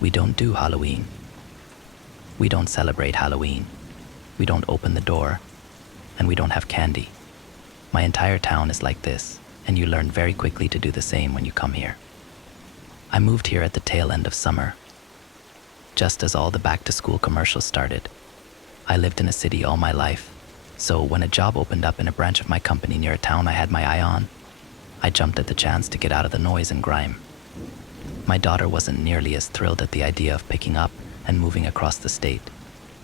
We don't do Halloween. We don't celebrate Halloween. We don't open the door, and we don't have candy. My entire town is like this, and you learn very quickly to do the same when you come here. I moved here at the tail end of summer, just as all the back-to-school commercials started. I lived in a city all my life, so when a job opened up in a branch of my company near a town I had my eye on, I jumped at the chance to get out of the noise and grime. My daughter wasn't nearly as thrilled at the idea of picking up and moving across the state.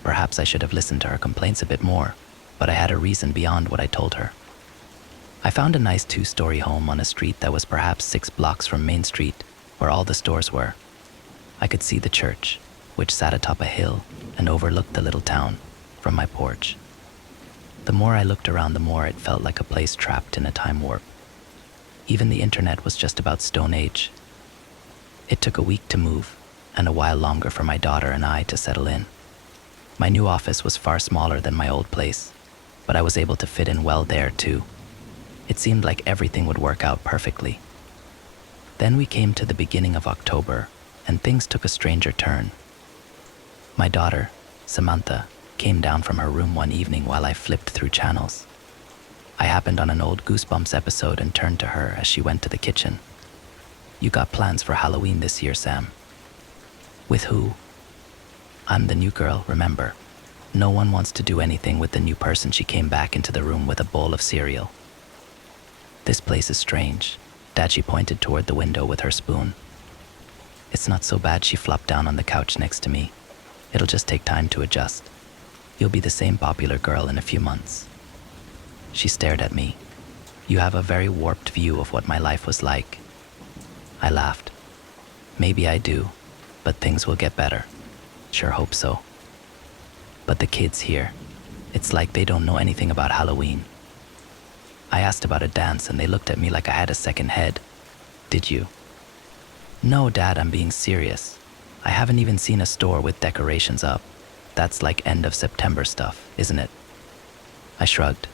Perhaps I should have listened to her complaints a bit more, but I had a reason beyond what I told her. I found a nice 2-story home on a street that was perhaps 6 blocks from Main Street, where all the stores were. I could see the church, which sat atop a hill and overlooked the little town, from my porch. The more I looked around, the more it felt like a place trapped in a time warp. Even the internet was just about Stone Age. It took a week to move, and a while longer for my daughter and I to settle in. My new office was far smaller than my old place, but I was able to fit in well there too. It seemed like everything would work out perfectly. Then we came to the beginning of October, and things took a stranger turn. My daughter, Samantha, came down from her room one evening while I flipped through channels. I happened on an old Goosebumps episode and turned to her as she went to the kitchen. "You got plans for Halloween this year, Sam?" "With who?" "I'm the new girl, remember? No one wants to do anything with the new person." She came back into the room with a bowl of cereal. "This place is strange." Dad, she pointed toward the window with her spoon. "It's not so bad." She flopped down on the couch next to me. "It'll just take time to adjust. You'll be the same popular girl in a few months." She stared at me. "You have a very warped view of what my life was like." I laughed. "Maybe I do, but things will get better." "Sure hope so." "But the kids here, it's like they don't know anything about Halloween." I asked about a dance and they looked at me like I had a second head. "Did you?" "No, Dad, I'm being serious. I haven't even seen a store with decorations up. That's like end of September stuff, isn't it?" I shrugged.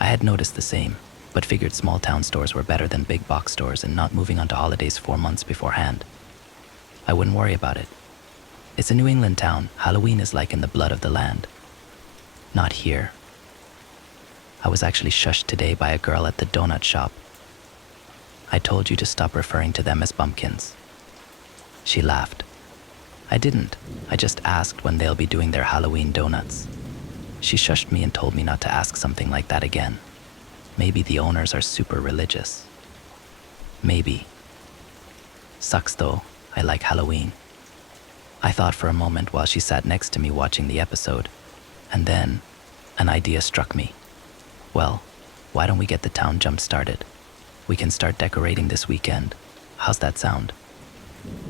I had noticed the same, but figured small town stores were better than big box stores and not moving onto holidays 4 months beforehand. I wouldn't worry about it. It's a New England town. Halloween is like in the blood of the land. Not here. I was actually shushed today by a girl at the donut shop. "I told you to stop referring to them as bumpkins." She laughed. "I didn't. I just asked when they'll be doing their Halloween donuts." She shushed me and told me not to ask something like that again. Maybe the owners are super religious. Maybe. Sucks though. I like Halloween. I thought for a moment while she sat next to me watching the episode, and then an idea struck me. "Well, why don't we get the town jump-started? We can start decorating this weekend. How's that sound?"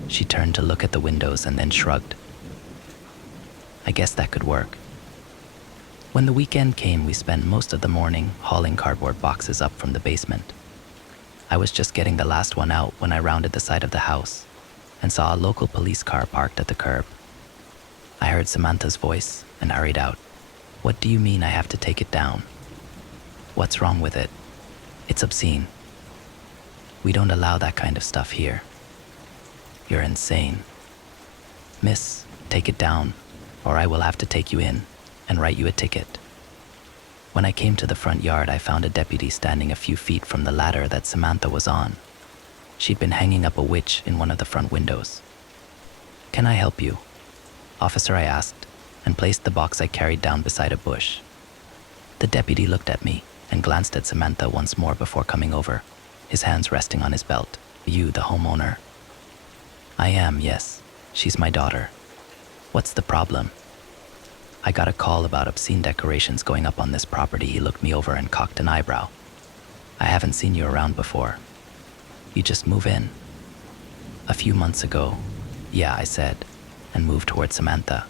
She turned to look at the windows and then shrugged. "I guess that could work." When the weekend came, we spent most of the morning hauling cardboard boxes up from the basement. I was just getting the last one out when I rounded the side of the house and saw a local police car parked at the curb. I heard Samantha's voice and hurried out. "What do you mean I have to take it down?" "What's wrong with it?" "It's obscene. We don't allow that kind of stuff here." "You're insane." "Miss, take it down, or I will have to take you in and write you a ticket." When I came to the front yard, I found a deputy standing a few feet from the ladder that Samantha was on. She'd been hanging up a witch in one of the front windows. "Can I help you, officer?" I asked, and placed the box I carried down beside a bush. The deputy looked at me and glanced at Samantha once more before coming over, his hands resting on his belt. "You, the homeowner?" "I am, yes. She's my daughter." "What's the problem?" "I got a call about obscene decorations going up on this property." He looked me over and cocked an eyebrow. "I haven't seen you around before. You just move in?" "A few months ago." "Yeah," I said, and moved toward Samantha.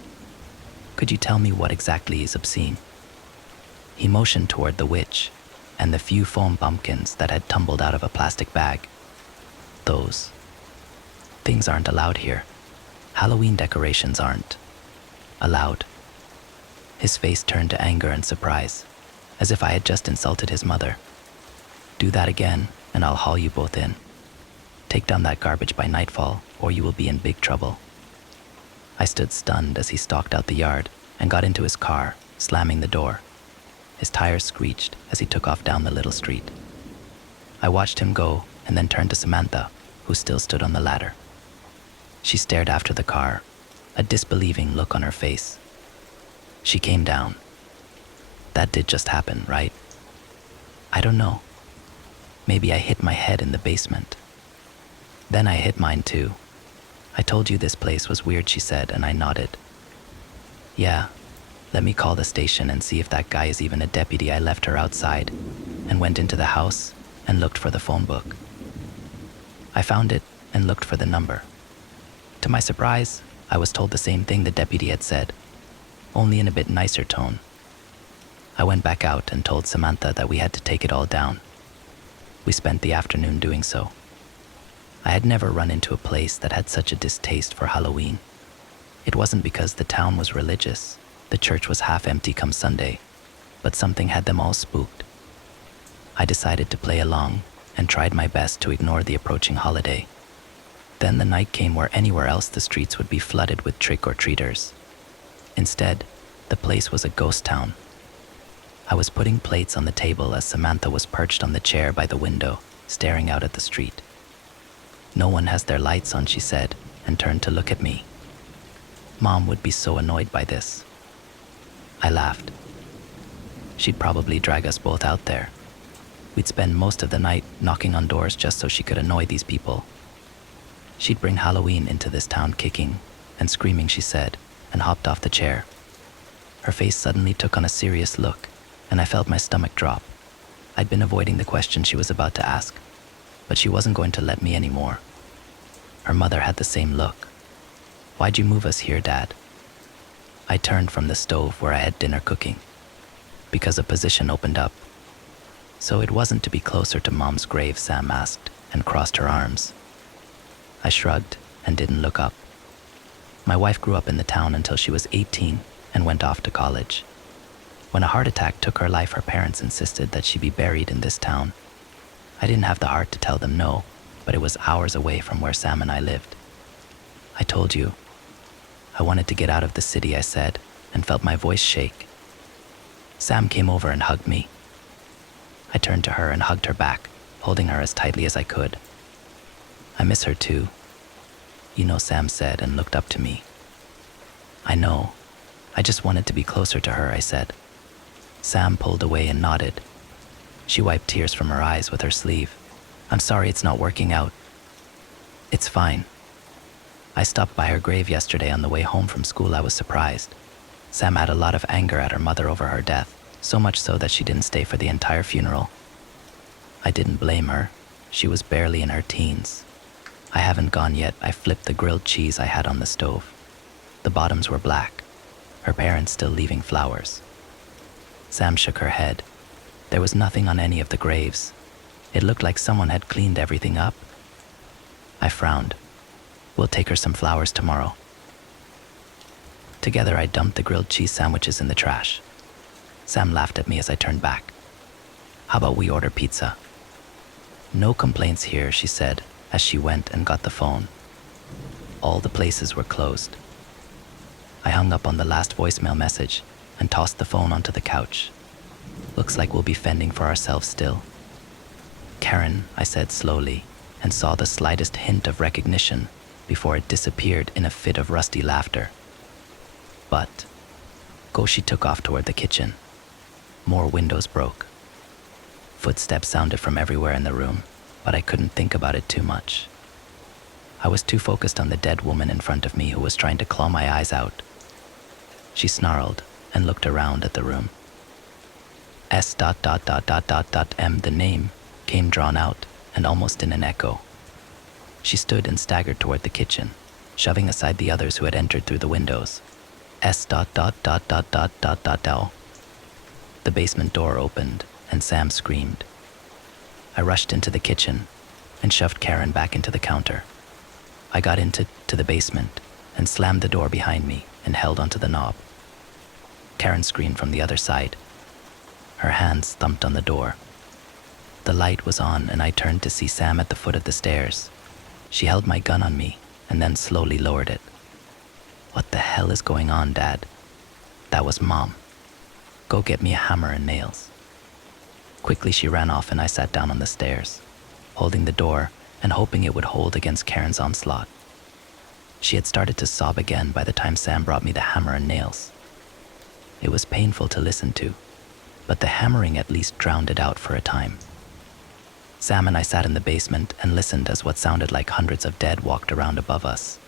"Could you tell me what exactly is obscene?" He motioned toward the witch and the few foam pumpkins that had tumbled out of a plastic bag. "Those things aren't allowed here. Halloween decorations aren't allowed." His face turned to anger and surprise, as if I had just insulted his mother. "Do that again, and I'll haul you both in. Take down that garbage by nightfall, or you will be in big trouble." I stood stunned as he stalked out the yard and got into his car, slamming the door. His tires screeched as he took off down the little street. I watched him go and then turned to Samantha, who still stood on the ladder. She stared after the car, a disbelieving look on her face. She came down. That did just happen, right? I don't know. Maybe I hit my head in the basement. Then I hit mine too. I told you this place was weird, she said, and I nodded. Yeah, let me call the station and see if that guy is even a deputy. I left her outside and went into the house and looked for the phone book. I found it and looked for the number. To my surprise, I was told the same thing the deputy had said, only in a bit nicer tone. I went back out and told Samantha that we had to take it all down. We spent the afternoon doing so. I had never run into a place that had such a distaste for Halloween. It wasn't because the town was religious. The church was half empty come Sunday, but something had them all spooked. I decided to play along and tried my best to ignore the approaching holiday. Then the night came where anywhere else the streets would be flooded with trick-or-treaters. Instead, the place was a ghost town. I was putting plates on the table as Samantha was perched on the chair by the window, staring out at the street. No one has their lights on, she said, and turned to look at me. Mom would be so annoyed by this. I laughed. She'd probably drag us both out there. We'd spend most of the night knocking on doors just so she could annoy these people. She'd bring Halloween into this town kicking and screaming, she said, and hopped off the chair. Her face suddenly took on a serious look, and I felt my stomach drop. I'd been avoiding the question she was about to ask, but she wasn't going to let me anymore. Her mother had the same look. Why'd you move us here, Dad? I turned from the stove where I had dinner cooking, because a position opened up. So it wasn't to be closer to Mom's grave, Sam asked, and crossed her arms. I shrugged and didn't look up. My wife grew up in the town until she was 18 and went off to college. When a heart attack took her life, her parents insisted that she be buried in this town. I didn't have the heart to tell them no, but it was hours away from where Sam and I lived. I told you. I wanted to get out of the city, I said, and felt my voice shake. Sam came over and hugged me. I turned to her and hugged her back, holding her as tightly as I could. I miss her too. You know, Sam said and looked up to me. I know. I just wanted to be closer to her, I said. Sam pulled away and nodded. She wiped tears from her eyes with her sleeve. I'm sorry it's not working out. It's fine. I stopped by her grave yesterday on the way home from school. I was surprised. Sam had a lot of anger at her mother over her death, so much so that she didn't stay for the entire funeral. I didn't blame her. She was barely in her teens. I haven't gone yet. I flipped the grilled cheese I had on the stove. The bottoms were black, her parents still leaving flowers. Sam shook her head. There was nothing on any of the graves. It looked like someone had cleaned everything up. I frowned. We'll take her some flowers tomorrow. Together, I dumped the grilled cheese sandwiches in the trash. Sam laughed at me as I turned back. How about we order pizza? No complaints here, she said, as she went and got the phone. All the places were closed. I hung up on the last voicemail message and tossed the phone onto the couch. Looks like we'll be fending for ourselves still. Karen, I said slowly, and saw the slightest hint of recognition before it disappeared in a fit of rusty laughter. But, go, she took off toward the kitchen. More windows broke. Footsteps sounded from everywhere in the room, but I couldn't think about it too much. I was too focused on the dead woman in front of me who was trying to claw my eyes out. She snarled and looked around at the room. S. M. The name came drawn out and almost in an echo. She stood and staggered toward the kitchen, shoving aside the others who had entered through the windows. S. The basement door opened and Sam screamed. I rushed into the kitchen and shoved Karen back into the counter. I got into the basement and slammed the door behind me and held onto the knob. Karen screamed from the other side. Her hands thumped on the door. The light was on and I turned to see Sam at the foot of the stairs. She held my gun on me and then slowly lowered it. What the hell is going on, Dad? That was Mom. Go get me a hammer and nails. Quickly she ran off and I sat down on the stairs, holding the door and hoping it would hold against Karen's onslaught. She had started to sob again by the time Sam brought me the hammer and nails. It was painful to listen to, but the hammering at least drowned it out for a time. Sam and I sat in the basement and listened as what sounded like hundreds of dead walked around above us.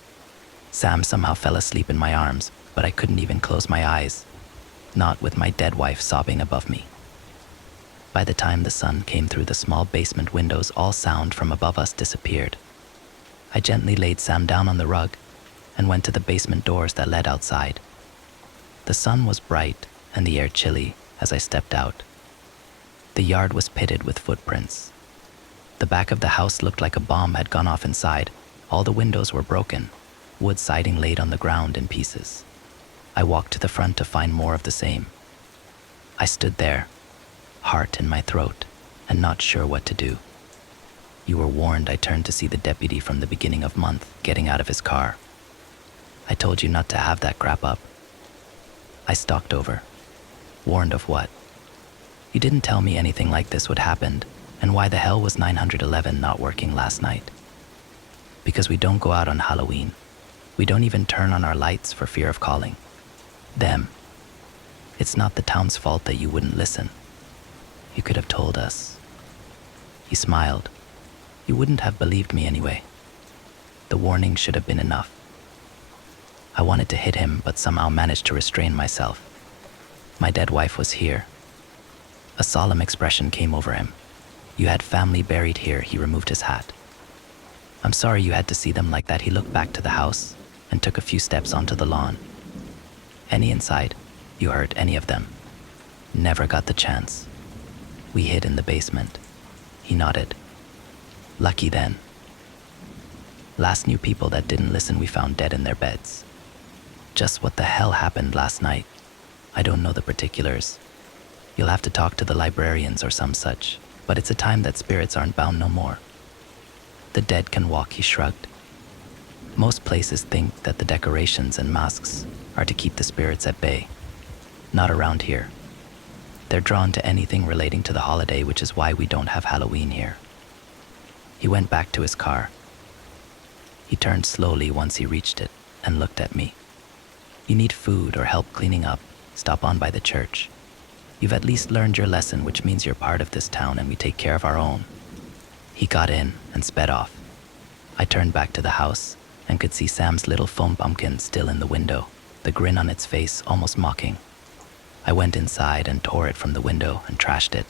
Sam somehow fell asleep in my arms, but I couldn't even close my eyes, not with my dead wife sobbing above me. By the time the sun came through the small basement windows, all sound from above us disappeared. I gently laid Sam down on the rug and went to the basement doors that led outside. The sun was bright and the air chilly as I stepped out. The yard was pitted with footprints. The back of the house looked like a bomb had gone off inside. All the windows were broken, wood siding laid on the ground in pieces. I walked to the front to find more of the same. I stood there, heart in my throat, and not sure what to do. You were warned. I turned to see the deputy from the beginning of month getting out of his car. I told you not to have that crap up. I stalked over. Warned of what? You didn't tell me anything like this would happen, and why the hell was 911 not working last night? Because we don't go out on Halloween. We don't even turn on our lights for fear of calling them. It's not the town's fault that you wouldn't listen. You could have told us. He smiled. You wouldn't have believed me anyway. The warning should have been enough. I wanted to hit him, but somehow managed to restrain myself. My dead wife was here. A solemn expression came over him. You had family buried here. He removed his hat. I'm sorry you had to see them like that. He looked back to the house and took a few steps onto the lawn. Any inside? You hurt any of them? Never got the chance. We hid in the basement. He nodded. Lucky then. Last new people that didn't listen we found dead in their beds. Just what the hell happened last night? I don't know the particulars. You'll have to talk to the librarians or some such, but it's a time that spirits aren't bound no more. The dead can walk, he shrugged. Most places think that the decorations and masks are to keep the spirits at bay. Not around here. They're drawn to anything relating to the holiday, which is why we don't have Halloween here. He went back to his car. He turned slowly once he reached it and looked at me. You need food or help cleaning up, stop on by the church. You've at least learned your lesson, which means you're part of this town and we take care of our own. He got in and sped off. I turned back to the house and could see Sam's little foam pumpkin still in the window, the grin on its face almost mocking. I went inside and tore it from the window and trashed it.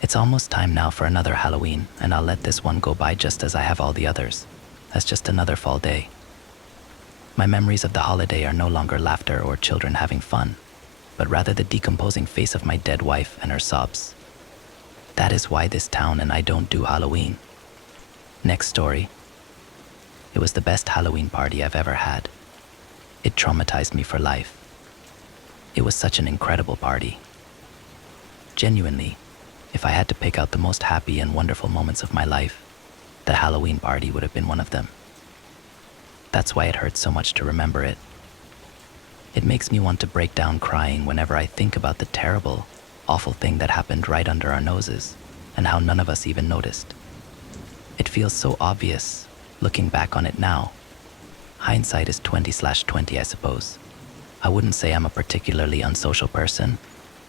It's almost time now for another Halloween, and I'll let this one go by just as I have all the others, as just another fall day. My memories of the holiday are no longer laughter or children having fun, but rather the decomposing face of my dead wife and her sobs. That is why this town and I don't do Halloween. Next story. It was the best Halloween party I've ever had. It traumatized me for life. It was such an incredible party. Genuinely, if I had to pick out the most happy and wonderful moments of my life, the Halloween party would have been one of them. That's why it hurts so much to remember it. It makes me want to break down crying whenever I think about the terrible, awful thing that happened right under our noses and how none of us even noticed. It feels so obvious, looking back on it now. Hindsight is 20/20, I suppose. I wouldn't say I'm a particularly unsocial person.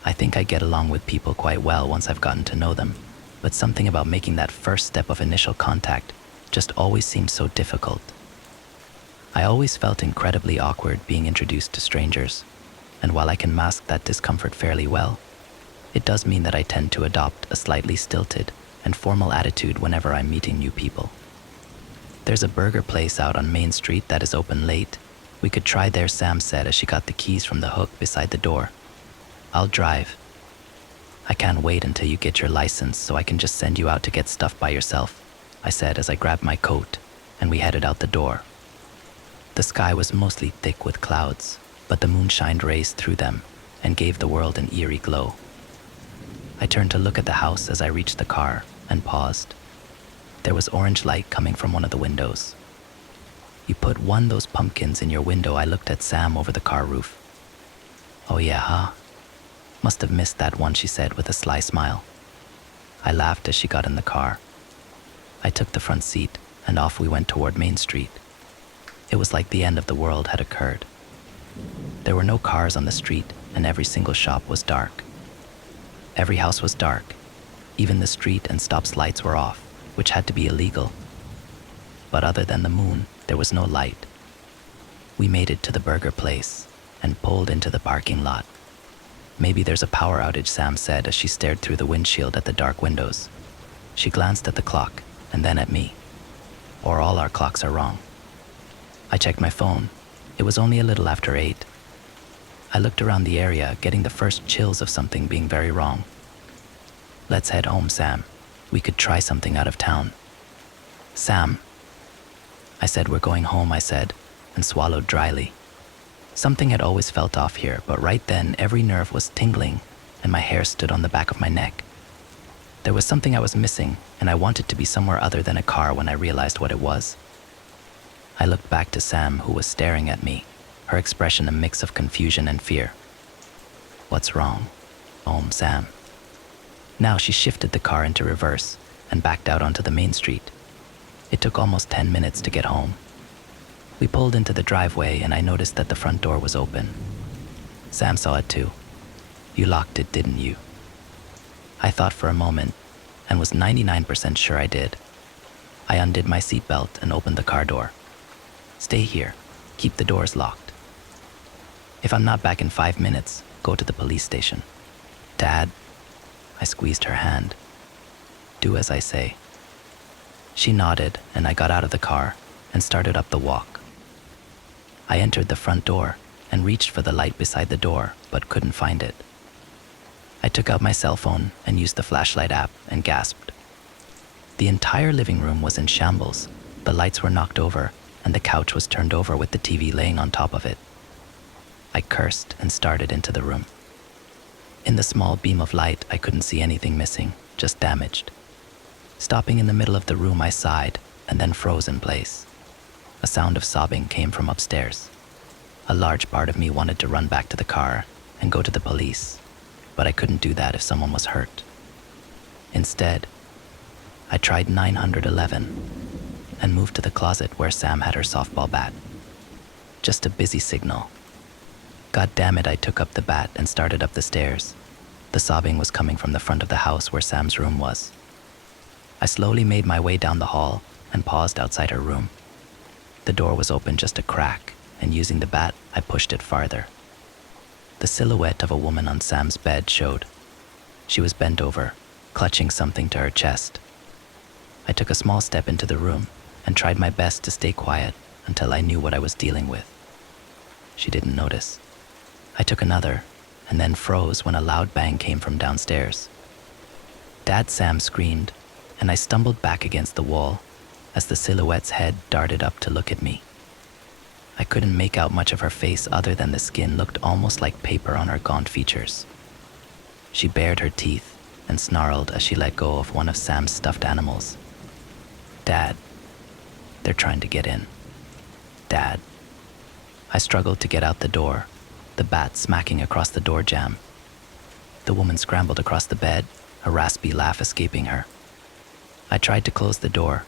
I think I get along with people quite well once I've gotten to know them, but something about making that first step of initial contact just always seemed so difficult. I always felt incredibly awkward being introduced to strangers, and while I can mask that discomfort fairly well, it does mean that I tend to adopt a slightly stilted and formal attitude whenever I'm meeting new people. There's a burger place out on Main Street that is open late. We could try there, Sam said as she got the keys from the hook beside the door. I'll drive. I can't wait until you get your license so I can just send you out to get stuff by yourself, I said as I grabbed my coat and we headed out the door. The sky was mostly thick with clouds, but the moon shined rays through them and gave the world an eerie glow. I turned to look at the house as I reached the car and paused. There was orange light coming from one of the windows. You put one those pumpkins in your window. I looked at Sam over the car roof. Oh yeah, huh? Must have missed that one, she said with a sly smile. I laughed as she got in the car. I took the front seat and off we went toward Main Street. It was like the end of the world had occurred. There were no cars on the street and every single shop was dark. Every house was dark. Even the street and stops lights were off, which had to be illegal. But other than the moon, there was no light. We made it to the burger place and pulled into the parking lot. Maybe there's a power outage, Sam said as she stared through the windshield at the dark windows. She glanced at the clock and then at me. Or all our clocks are wrong. I checked my phone. It was only a little after 8. I looked around the area, getting the first chills of something being very wrong. Let's head home, Sam. We could try something out of town. Sam. I said, we're going home, I said, and swallowed dryly. Something had always felt off here, but right then every nerve was tingling and my hair stood on the back of my neck. There was something I was missing, and I wanted to be somewhere other than a car when I realized what it was. I looked back to Sam, who was staring at me, her expression a mix of confusion and fear. What's wrong? Sam. Now she shifted the car into reverse and backed out onto the main street. It took almost 10 minutes to get home. We pulled into the driveway and I noticed that the front door was open. Sam saw it too. You locked it, didn't you? I thought for a moment and was 99% sure I did. I undid my seatbelt and opened the car door. Stay here. Keep the doors locked. If I'm not back in 5 minutes, go to the police station. Dad, I squeezed her hand. Do as I say. She nodded and I got out of the car and started up the walk. I entered the front door and reached for the light beside the door, but couldn't find it. I took out my cell phone and used the flashlight app and gasped. The entire living room was in shambles. The lights were knocked over and the couch was turned over with the TV laying on top of it. I cursed and started into the room. In the small beam of light, I couldn't see anything missing, just damaged. Stopping in the middle of the room, I sighed and then froze in place. A sound of sobbing came from upstairs. A large part of me wanted to run back to the car and go to the police, but I couldn't do that if someone was hurt. Instead, I tried 911 and moved to the closet where Sam had her softball bat. Just a busy signal. God damn it, I took up the bat and started up the stairs. The sobbing was coming from the front of the house where Sam's room was. I slowly made my way down the hall and paused outside her room. The door was open just a crack, and using the bat, I pushed it farther. The silhouette of a woman on Sam's bed showed. She was bent over, clutching something to her chest. I took a small step into the room and tried my best to stay quiet until I knew what I was dealing with. She didn't notice. I took another and then froze when a loud bang came from downstairs. Dad, Sam screamed, and I stumbled back against the wall as the silhouette's head darted up to look at me. I couldn't make out much of her face other than the skin looked almost like paper on her gaunt features. She bared her teeth and snarled as she let go of one of Sam's stuffed animals. Dad, they're trying to get in. Dad. I struggled to get out the door, the bat smacking across the door jamb. The woman scrambled across the bed, a raspy laugh escaping her. I tried to close the door,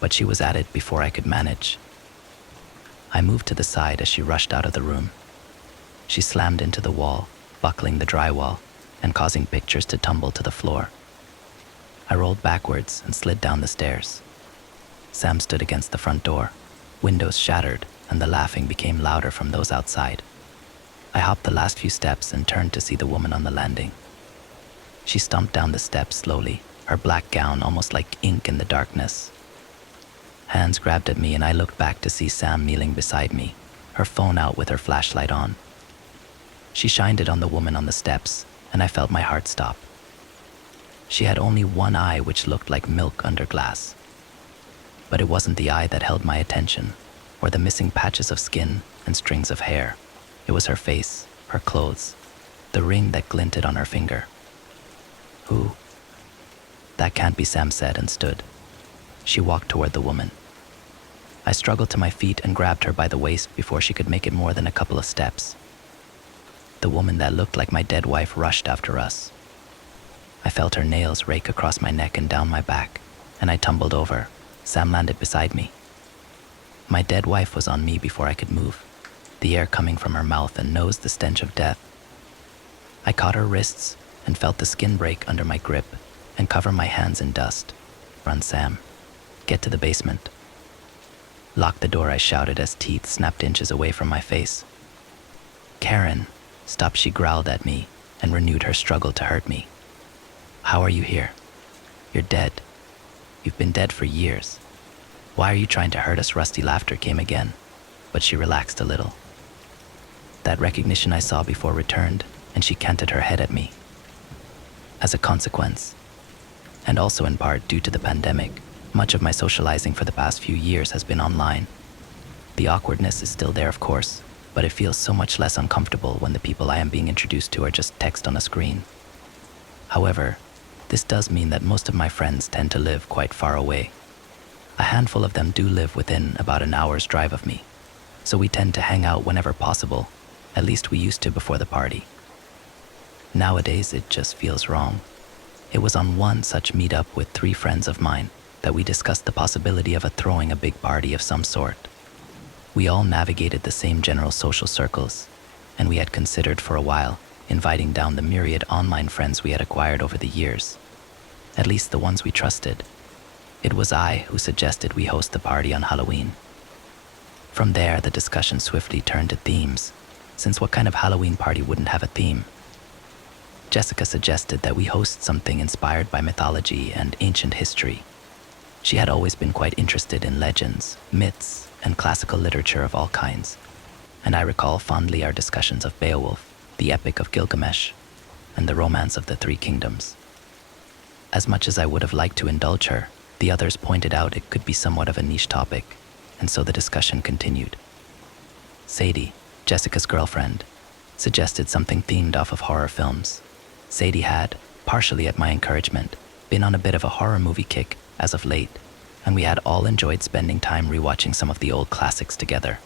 but she was at it before I could manage. I moved to the side as she rushed out of the room. She slammed into the wall, buckling the drywall and causing pictures to tumble to the floor. I rolled backwards and slid down the stairs. Sam stood against the front door. Windows shattered and the laughing became louder from those outside. I hopped the last few steps and turned to see the woman on the landing. She stomped down the steps slowly, her black gown almost like ink in the darkness. Hands grabbed at me and I looked back to see Sam kneeling beside me, her phone out with her flashlight on. She shined it on the woman on the steps and I felt my heart stop. She had only one eye which looked like milk under glass. But it wasn't the eye that held my attention, or the missing patches of skin and strings of hair. It was her face, her clothes, the ring that glinted on her finger. Who? That can't be, Sam said and stood. She walked toward the woman. I struggled to my feet and grabbed her by the waist before she could make it more than a couple of steps. The woman that looked like my dead wife rushed after us. I felt her nails rake across my neck and down my back, and I tumbled over. Sam landed beside me. My dead wife was on me before I could move, the air coming from her mouth and nose the stench of death. I caught her wrists and felt the skin break under my grip and cover my hands in dust. Run, Sam. Get to the basement. Lock the door, I shouted as teeth snapped inches away from my face. Karen, stop, she growled at me and renewed her struggle to hurt me. How are you here? You're dead. You've been dead for years. Why are you trying to hurt us? Rusty laughter came again, but she relaxed a little. That recognition I saw before returned, and she canted her head at me. As a consequence, and also in part due to the pandemic, much of my socializing for the past few years has been online. The awkwardness is still there, of course, but it feels so much less uncomfortable when the people I am being introduced to are just text on a screen. However, this does mean that most of my friends tend to live quite far away. A handful of them do live within about an hour's drive of me, so we tend to hang out whenever possible, at least we used to before the party. Nowadays, it just feels wrong. It was on one such meetup with 3 friends of mine that we discussed the possibility of throwing a big party of some sort. We all navigated the same general social circles, and we had considered for a while inviting down the myriad online friends we had acquired over the years, at least the ones we trusted. It was I who suggested we host the party on Halloween. From there, the discussion swiftly turned to themes, since what kind of Halloween party wouldn't have a theme? Jessica suggested that we host something inspired by mythology and ancient history. She had always been quite interested in legends, myths, and classical literature of all kinds, and I recall fondly our discussions of Beowulf, the Epic of Gilgamesh, and the Romance of the Three Kingdoms. As much as I would have liked to indulge her, the others pointed out it could be somewhat of a niche topic, and so the discussion continued. Sadie, Jessica's girlfriend, suggested something themed off of horror films. Sadie had, partially at my encouragement, been on a bit of a horror movie kick as of late, and we had all enjoyed spending time rewatching some of the old classics together.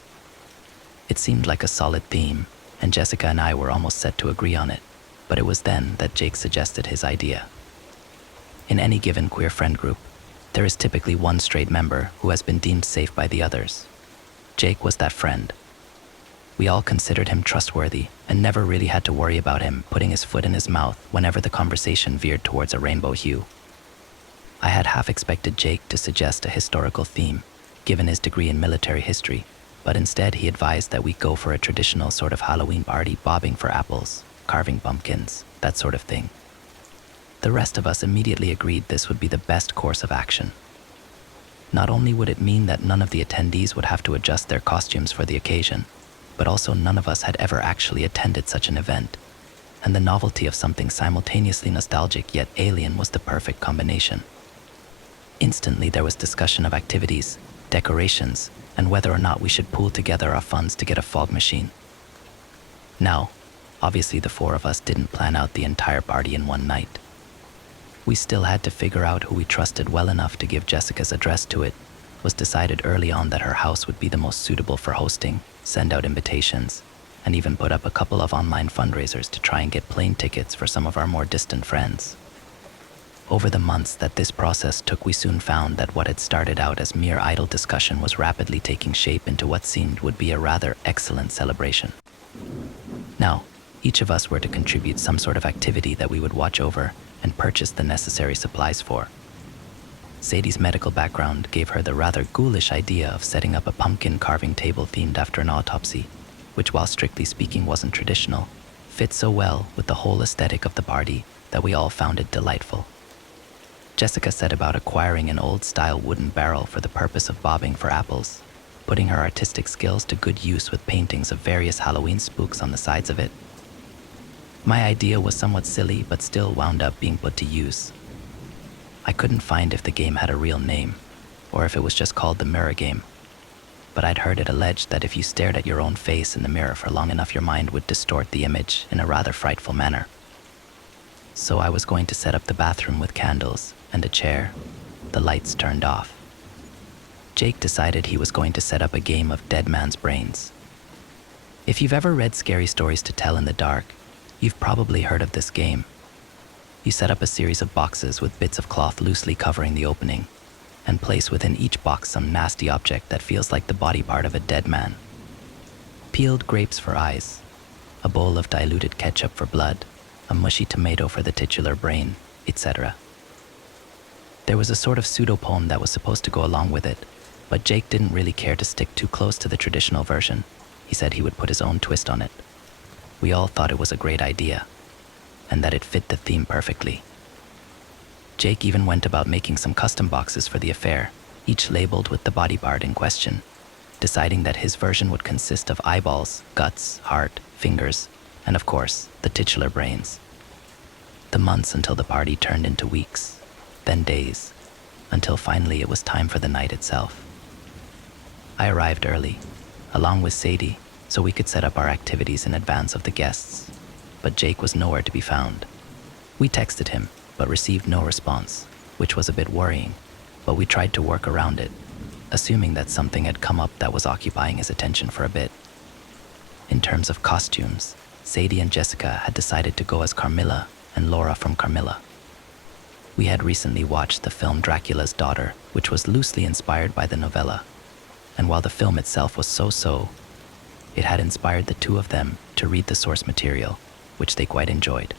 It seemed like a solid theme, and Jessica and I were almost set to agree on it, but it was then that Jake suggested his idea. In any given queer friend group, there is typically one straight member who has been deemed safe by the others. Jake was that friend. We all considered him trustworthy and never really had to worry about him putting his foot in his mouth whenever the conversation veered towards a rainbow hue. I had half expected Jake to suggest a historical theme, given his degree in military history, but instead he advised that we go for a traditional sort of Halloween party, bobbing for apples, carving pumpkins, that sort of thing. The rest of us immediately agreed this would be the best course of action. Not only would it mean that none of the attendees would have to adjust their costumes for the occasion, but also none of us had ever actually attended such an event, and the novelty of something simultaneously nostalgic yet alien was the perfect combination. Instantly there was discussion of activities, decorations, and whether or not we should pool together our funds to get a fog machine. Now, obviously the 4 of us didn't plan out the entire party in one night. We still had to figure out who we trusted well enough to give Jessica's address to it. It was decided early on that her house would be the most suitable for hosting, send out invitations, and even put up a couple of online fundraisers to try and get plane tickets for some of our more distant friends. Over the months that this process took, we soon found that what had started out as mere idle discussion was rapidly taking shape into what seemed would be a rather excellent celebration. Now, each of us were to contribute some sort of activity that we would watch over and purchase the necessary supplies for. Sadie's medical background gave her the rather ghoulish idea of setting up a pumpkin carving table themed after an autopsy, which, while strictly speaking wasn't traditional, fit so well with the whole aesthetic of the party that we all found it delightful. Jessica set about acquiring an old-style wooden barrel for the purpose of bobbing for apples, putting her artistic skills to good use with paintings of various Halloween spooks on the sides of it. My idea was somewhat silly, but still wound up being put to use. I couldn't find if the game had a real name, or if it was just called the mirror game, but I'd heard it alleged that if you stared at your own face in the mirror for long enough, your mind would distort the image in a rather frightful manner. So I was going to set up the bathroom with candles and a chair, the lights turned off. Jake decided he was going to set up a game of Dead Man's Brains. If you've ever read scary stories to tell in the dark, you've probably heard of this game. You set up a series of boxes with bits of cloth loosely covering the opening, and place within each box some nasty object that feels like the body part of a dead man. Peeled grapes for eyes, a bowl of diluted ketchup for blood, a mushy tomato for the titular brain, etc. There was a sort of pseudo-poem that was supposed to go along with it, but Jake didn't really care to stick too close to the traditional version. He said he would put his own twist on it. We all thought it was a great idea, and that it fit the theme perfectly. Jake even went about making some custom boxes for the affair, each labeled with the body part in question, deciding that his version would consist of eyeballs, guts, heart, fingers, and of course, the titular brains. The months until the party turned into weeks, then days, until finally it was time for the night itself. I arrived early, along with Sadie, so we could set up our activities in advance of the guests, but Jake was nowhere to be found. We texted him, but received no response, which was a bit worrying, but we tried to work around it, assuming that something had come up that was occupying his attention for a bit. In terms of costumes, Sadie and Jessica had decided to go as Carmilla and Laura from Carmilla. We had recently watched the film Dracula's Daughter, which was loosely inspired by the novella, and while the film itself was so-so, it had inspired the two of them to read the source material, which they quite enjoyed.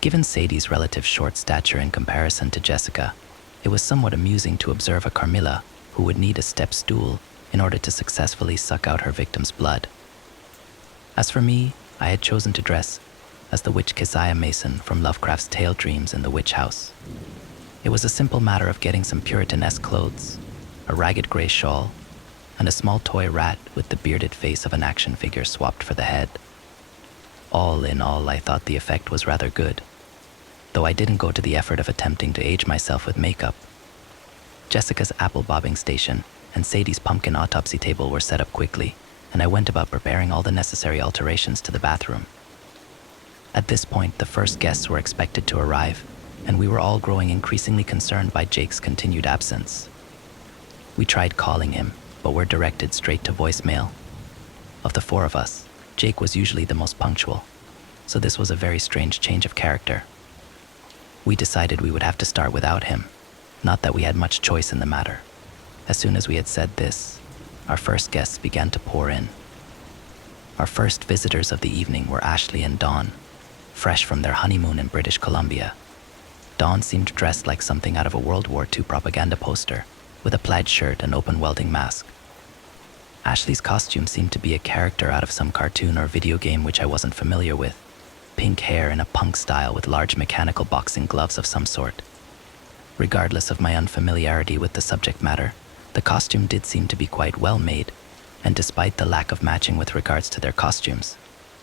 Given Sadie's relative short stature in comparison to Jessica, it was somewhat amusing to observe a Carmilla who would need a step stool in order to successfully suck out her victim's blood. As for me, I had chosen to dress as the witch Keziah Mason from Lovecraft's Tale Dreams in the Witch House. It was a simple matter of getting some Puritan-esque clothes, a ragged gray shawl, and a small toy rat with the bearded face of an action figure swapped for the head. All in all, I thought the effect was rather good, though I didn't go to the effort of attempting to age myself with makeup. Jessica's apple bobbing station and Sadie's pumpkin autopsy table were set up quickly, and I went about preparing all the necessary alterations to the bathroom. At this point, the first guests were expected to arrive, and we were all growing increasingly concerned by Jake's continued absence. We tried calling him, but were directed straight to voicemail. Of the four of us, Jake was usually the most punctual, so this was a very strange change of character. We decided we would have to start without him, not that we had much choice in the matter. As soon as we had said this, our first guests began to pour in. Our first visitors of the evening were Ashley and Dawn, fresh from their honeymoon in British Columbia. Dawn seemed dressed like something out of a World War II propaganda poster, with a plaid shirt and open welding mask. Ashley's costume seemed to be a character out of some cartoon or video game which I wasn't familiar with. Pink hair in a punk style with large mechanical boxing gloves of some sort. Regardless of my unfamiliarity with the subject matter, the costume did seem to be quite well made, and despite the lack of matching with regards to their costumes,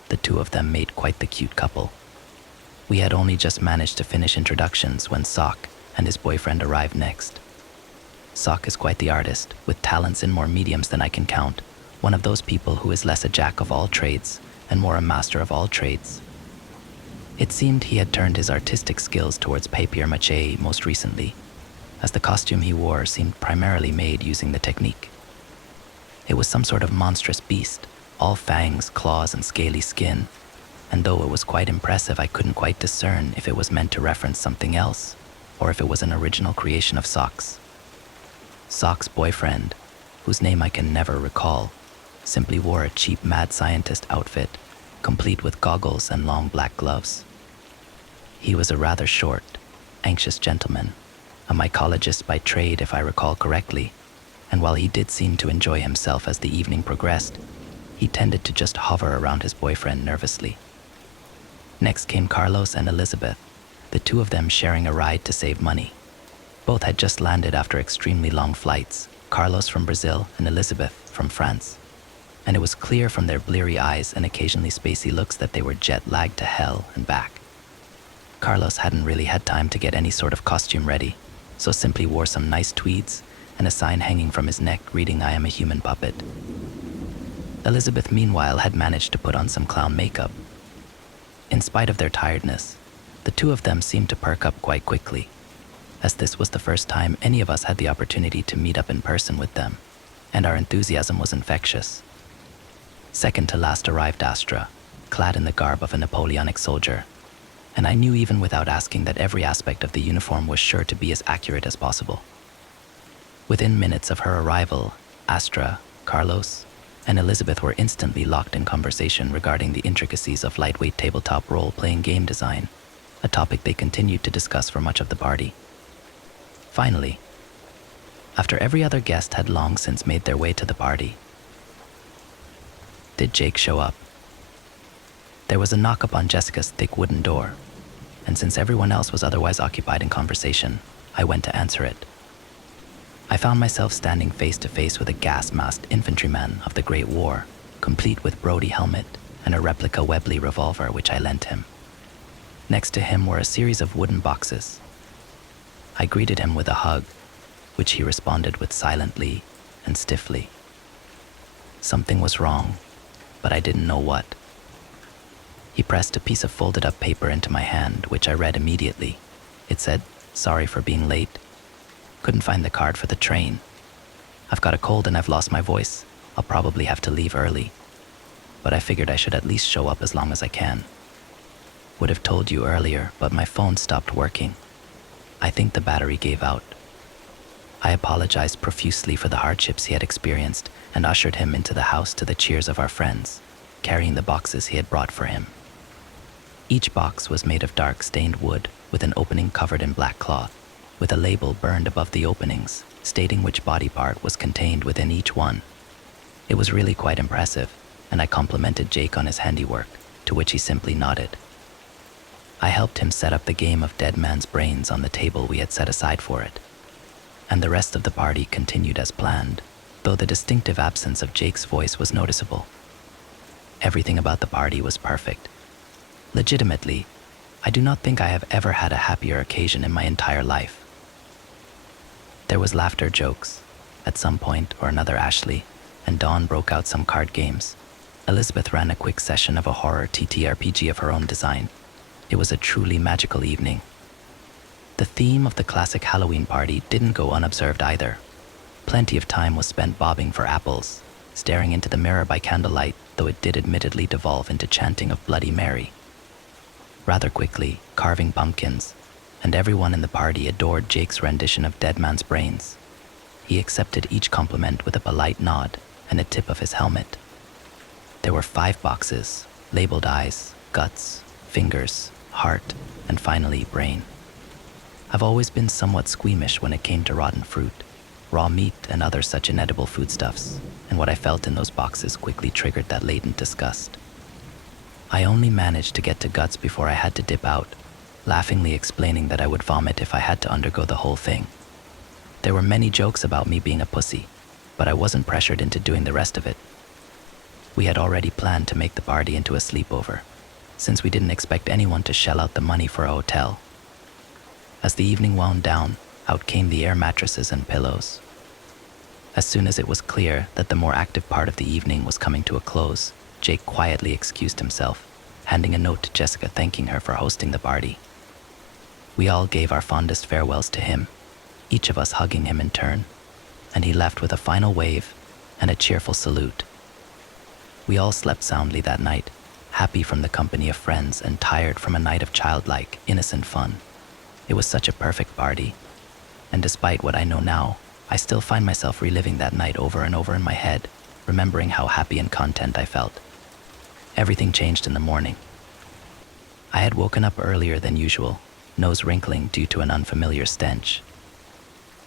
the two of them made quite the cute couple. We had only just managed to finish introductions when Sock and his boyfriend arrived next. Sock is quite the artist, with talents in more mediums than I can count, one of those people who is less a jack of all trades and more a master of all trades. It seemed he had turned his artistic skills towards papier-mâché most recently, as the costume he wore seemed primarily made using the technique. It was some sort of monstrous beast, all fangs, claws, and scaly skin, and though it was quite impressive, I couldn't quite discern if it was meant to reference something else, or if it was an original creation of Sock's. Sock's boyfriend, whose name I can never recall, simply wore a cheap mad scientist outfit, complete with goggles and long black gloves. He was a rather short, anxious gentleman, a mycologist by trade if I recall correctly, and while he did seem to enjoy himself as the evening progressed, he tended to just hover around his boyfriend nervously. Next came Carlos and Elizabeth, the two of them sharing a ride to save money. Both had just landed after extremely long flights, Carlos from Brazil and Elizabeth from France, and it was clear from their bleary eyes and occasionally spacey looks that they were jet-lagged to hell and back. Carlos hadn't really had time to get any sort of costume ready, so simply wore some nice tweeds and a sign hanging from his neck reading "I am a human puppet." Elizabeth, meanwhile, had managed to put on some clown makeup. In spite of their tiredness, the two of them seemed to perk up quite quickly, as this was the first time any of us had the opportunity to meet up in person with them, and our enthusiasm was infectious. Second to last arrived Astra, clad in the garb of a Napoleonic soldier, and I knew even without asking that every aspect of the uniform was sure to be as accurate as possible. Within minutes of her arrival, Astra, Carlos, and Elizabeth were instantly locked in conversation regarding the intricacies of lightweight tabletop role-playing game design, a topic they continued to discuss for much of the party. Finally, after every other guest had long since made their way to the party, did Jake show up? There was a knock upon Jessica's thick wooden door, and since everyone else was otherwise occupied in conversation, I went to answer it. I found myself standing face to face with a gas-masked infantryman of the Great War, complete with Brody helmet and a replica Webley revolver which I lent him. Next to him were a series of wooden boxes. I greeted him with a hug, which he responded with silently and stiffly. Something was wrong, but I didn't know what. He pressed a piece of folded up paper into my hand, which I read immediately. It said, "Sorry for being late. Couldn't find the card for the train. I've got a cold and I've lost my voice. I'll probably have to leave early. But I figured I should at least show up as long as I can. Would have told you earlier, but my phone stopped working. I think the battery gave out." I apologized profusely for the hardships he had experienced and ushered him into the house to the cheers of our friends, carrying the boxes he had brought for him. Each box was made of dark stained wood with an opening covered in black cloth, with a label burned above the openings, stating which body part was contained within each one. It was really quite impressive, and I complimented Jake on his handiwork, to which he simply nodded. I helped him set up the game of Dead Man's Brains on the table we had set aside for it, and the rest of the party continued as planned, though the distinctive absence of Jake's voice was noticeable. Everything about the party was perfect. Legitimately, I do not think I have ever had a happier occasion in my entire life. There was laughter, jokes. At some point or another, Ashley and Dawn broke out some card games. Elizabeth ran a quick session of a horror TTRPG of her own design. It was a truly magical evening. The theme of the classic Halloween party didn't go unobserved either. Plenty of time was spent bobbing for apples, staring into the mirror by candlelight, though it did admittedly devolve into chanting of Bloody Mary. Rather quickly, carving pumpkins, and everyone in the party adored Jake's rendition of Dead Man's Brains. He accepted each compliment with a polite nod and a tip of his helmet. There were 5 boxes, labeled eyes, guts, fingers, heart, and finally brain. I've always been somewhat squeamish when it came to rotten fruit, raw meat, and other such inedible foodstuffs, and what I felt in those boxes quickly triggered that latent disgust. I only managed to get to guts before I had to dip out, laughingly explaining that I would vomit if I had to undergo the whole thing. There were many jokes about me being a pussy, but I wasn't pressured into doing the rest of it. We had already planned to make the party into a sleepover, since we didn't expect anyone to shell out the money for a hotel. As the evening wound down, out came the air mattresses and pillows. As soon as it was clear that the more active part of the evening was coming to a close, Jake quietly excused himself, handing a note to Jessica thanking her for hosting the party. We all gave our fondest farewells to him, each of us hugging him in turn, and he left with a final wave and a cheerful salute. We all slept soundly that night, happy from the company of friends and tired from a night of childlike, innocent fun. It was such a perfect party, and despite what I know now, I still find myself reliving that night over and over in my head, remembering how happy and content I felt. Everything changed in the morning. I had woken up earlier than usual, nose wrinkling due to an unfamiliar stench.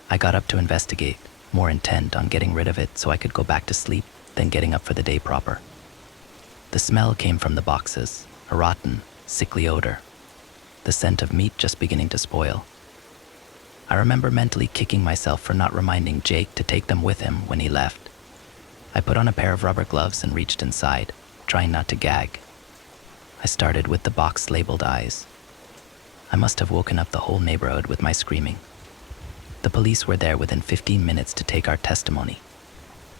I got up to investigate, more intent on getting rid of it so I could go back to sleep than getting up for the day proper. The smell came from the boxes, a rotten, sickly odor, the scent of meat just beginning to spoil. I remember mentally kicking myself for not reminding Jake to take them with him when he left. I put on a pair of rubber gloves and reached inside, trying not to gag. I started with the box labeled eyes. I must have woken up the whole neighborhood with my screaming. The police were there within 15 minutes to take our testimony.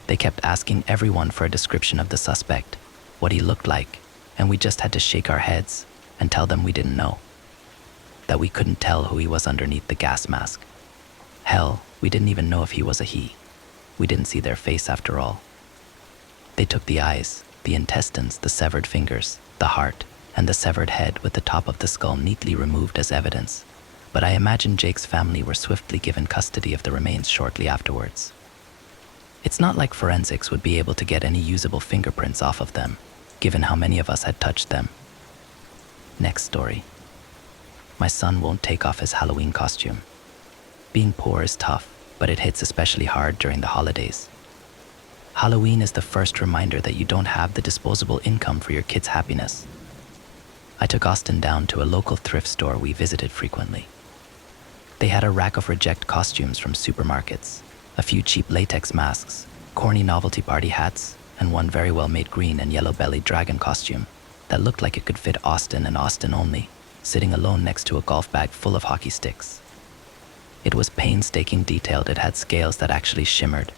They kept asking everyone for a description of the suspect, what he looked like, and we just had to shake our heads and tell them we didn't know. that we couldn't tell who he was underneath the gas mask. Hell, we didn't even know if he was a he. We didn't see their face after all. They took the eyes, the intestines, the severed fingers, the heart, and the severed head with the top of the skull neatly removed as evidence. But I imagine Jake's family were swiftly given custody of the remains shortly afterwards. It's not like forensics would be able to get any usable fingerprints off of them, given how many of us had touched them. Next story. My son won't take off his Halloween costume. Being poor is tough, but it hits especially hard during the holidays. Halloween is the first reminder that you don't have the disposable income for your kid's happiness. I took Austin down to a local thrift store we visited frequently. They had a rack of reject costumes from supermarkets, a few cheap latex masks, corny novelty party hats, and one very well-made green and yellow-bellied dragon costume that looked like it could fit Austin and Austin only, sitting alone next to a golf bag full of hockey sticks. It was painstaking detailed. It had scales that actually shimmered,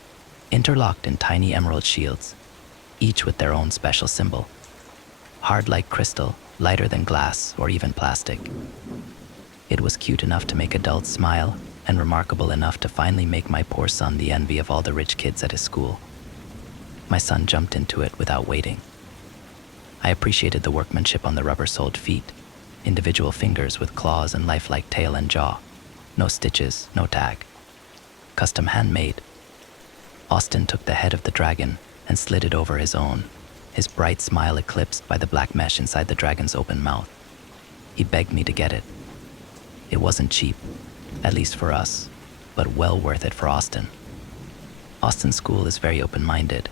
interlocked in tiny emerald shields, each with their own special symbol. Hard like crystal, lighter than glass or even plastic. It was cute enough to make adults smile and remarkable enough to finally make my poor son the envy of all the rich kids at his school. My son jumped into it without waiting. I appreciated the workmanship on the rubber-soled feet, individual fingers with claws and lifelike tail and jaw. No stitches, no tag. Custom handmade. Austin took the head of the dragon and slid it over his own, his bright smile eclipsed by the black mesh inside the dragon's open mouth. He begged me to get it. It wasn't cheap, at least for us, but well worth it for Austin. Austin's school is very open-minded.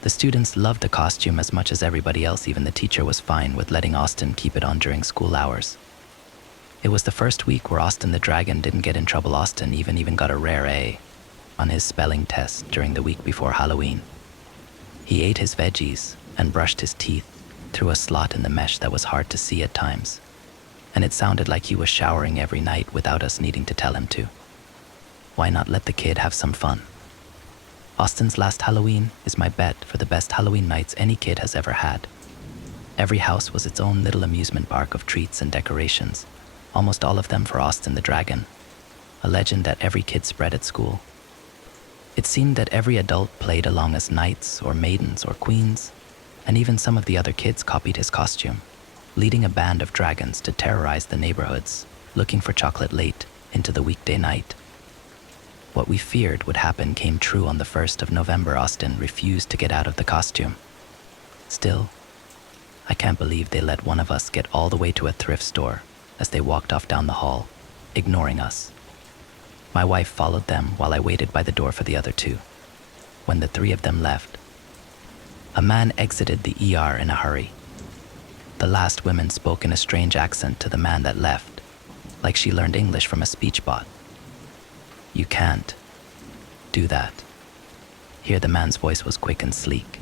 The students loved the costume as much as everybody else. Even the teacher was fine with letting Austin keep it on during school hours. It was the first week where Austin the Dragon didn't get in trouble. Austin even got a rare A on his spelling test during the week before Halloween. He ate his veggies and brushed his teeth through a slot in the mesh that was hard to see at times, and it sounded like he was showering every night without us needing to tell him to. Why not let the kid have some fun? Austin's last Halloween is my bet for the best Halloween nights any kid has ever had. Every house was its own little amusement park of treats and decorations, almost all of them for Austin the Dragon, a legend that every kid spread at school. It seemed that every adult played along as knights or maidens or queens, and even some of the other kids copied his costume, leading a band of dragons to terrorize the neighborhoods, looking for chocolate late into the weekday night. What we feared would happen came true on the 1st of November. Austin refused to get out of the costume. Still, I can't believe they let one of us get all the way to a thrift store as they walked off down the hall, ignoring us. My wife followed them while I waited by the door for the other two. When the three of them left, a man exited the ER in a hurry. The last woman spoke in a strange accent to the man that left, like she learned English from a speech bot. "You can't do that." Here the man's voice was quick and sleek.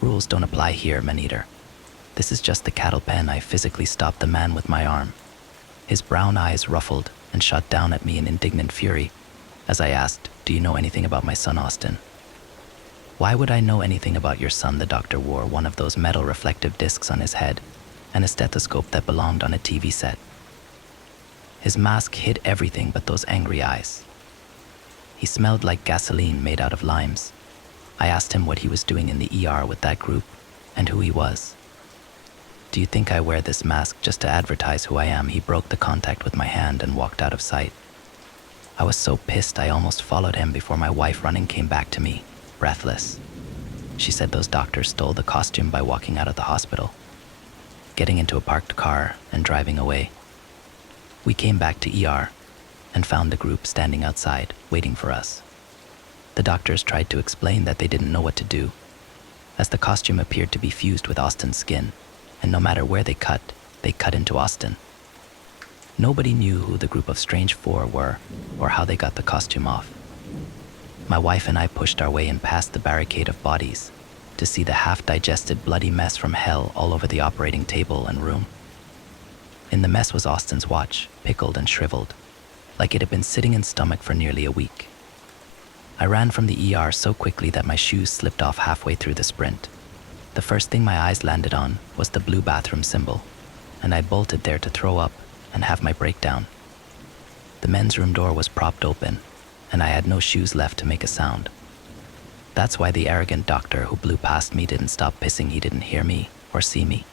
"Rules don't apply here, man-eater. This is just the cattle pen." I physically stopped the man with my arm. His brown eyes ruffled and shot down at me in indignant fury as I asked, "Do you know anything about my son, Austin?" "Why would I know anything about your son?" The doctor wore one of those metal reflective discs on his head and a stethoscope that belonged on a TV set. His mask hid everything but those angry eyes. He smelled like gasoline made out of limes. I asked him what he was doing in the ER with that group and who he was. "Do you think I wear this mask just to advertise who I am?" He broke the contact with my hand and walked out of sight. I was so pissed I almost followed him before my wife running came back to me, breathless. She said those doctors stole the costume by walking out of the hospital, getting into a parked car and driving away. We came back to ER and found the group standing outside, waiting for us. The doctors tried to explain that they didn't know what to do, as the costume appeared to be fused with Austin's skin, and no matter where they cut into Austin. Nobody knew who the group of strange four were or how they got the costume off. My wife and I pushed our way in past the barricade of bodies to see the half-digested bloody mess from hell all over the operating table and room. In the mess was Austin's watch, pickled and shriveled, like it had been sitting in stomach for nearly a week. I ran from the ER so quickly that my shoes slipped off halfway through the sprint. The first thing my eyes landed on was the blue bathroom symbol, and I bolted there to throw up and have my breakdown. The men's room door was propped open, and I had no shoes left to make a sound. That's why the arrogant doctor who blew past me didn't stop pissing. He didn't hear me or see me.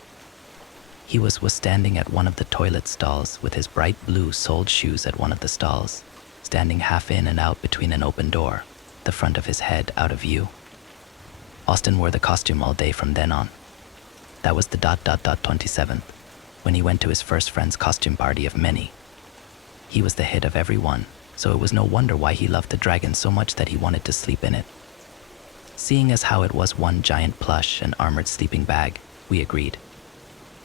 He was standing at one of the toilet stalls with his bright blue soled shoes at one of the stalls, standing half in and out between an open door, the front of his head out of view. Austin wore the costume all day from then on. That was the 27th, when he went to his first friend's costume party of many. He was the hit of every one, so it was no wonder why he loved the dragon so much that he wanted to sleep in it. Seeing as how it was one giant plush and armored sleeping bag, we agreed.